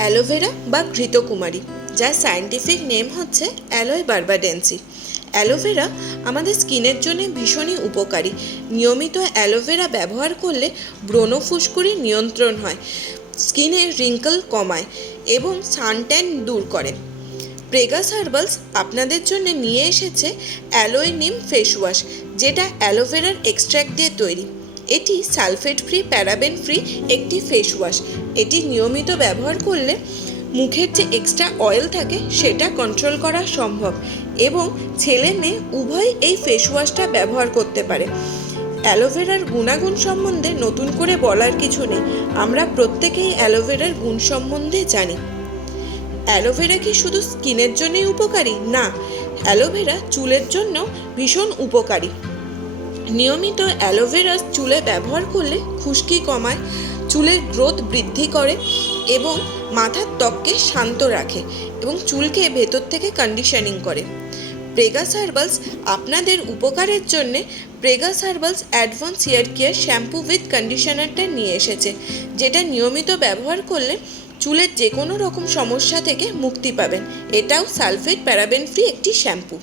Aloe vera বা ঘৃতকুমারী, যার scientific name হচ্ছে অ্যালোয় বার্বাডেন্সি। অ্যালোভেরা আমাদের স্কিনের জন্য ভীষণই উপকারী। নিয়মিত অ্যালোভেরা ব্যবহার করলে ব্রণ ফুসকুড়ি নিয়ন্ত্রণ হয়, স্কিনের রিঙ্কল কমায় এবং সানট্যান দূর করে। প্রেগাস হার্বালস আপনাদের জন্য নিয়ে এসেছে অ্যালোয় নিম ফেস ওয়াশ, যেটা অ্যালোভেরার এক্সট্র্যাক্ট দিয়ে তৈরি। এটি সালফেট ফ্রি, প্যারাবেন ফ্রি একটি ফেস ওয়াশ। এটি নিয়মিত ব্যবহার করলে মুখের যে এক্সট্রা অয়েল থাকে সেটা কন্ট্রোল করা সম্ভব এবং ছেলে মেয়ে উভয় এই ফেস ওয়াশটা ব্যবহার করতে পারে। অ্যালোভেরার গুণাগুণ সম্বন্ধে নতুন করে বলার কিছু নেই, আমরা প্রত্যেকেই অ্যালোভেরার গুণ সম্বন্ধে জানি। অ্যালোভেরা কি শুধু স্কিনের জন্যই উপকারী? না, অ্যালোভেরা চুলের জন্য ভীষণ উপকারী। নিয়মিত অ্যালোভেরা চুলে ব্যবহার করলে খুশকি কমায়, চুলের গ্রোথ বৃদ্ধি করে এবং মাথার ত্বককে শান্ত রাখে এবং চুলকে ভেতর থেকে কন্ডিশনিং করে। প্রেগাস হার্বালস আপনাদের উপকারের জন্যে প্রেগাস herbals advance hair care shampoo with কন্ডিশনারটা নিয়ে এসেছে, যেটা নিয়মিত ব্যবহার করলে চুলের যে কোনো রকম সমস্যা থেকে মুক্তি পাবেন। এটাও সালফেট প্যারাবেন ফ্রি একটি শ্যাম্পু।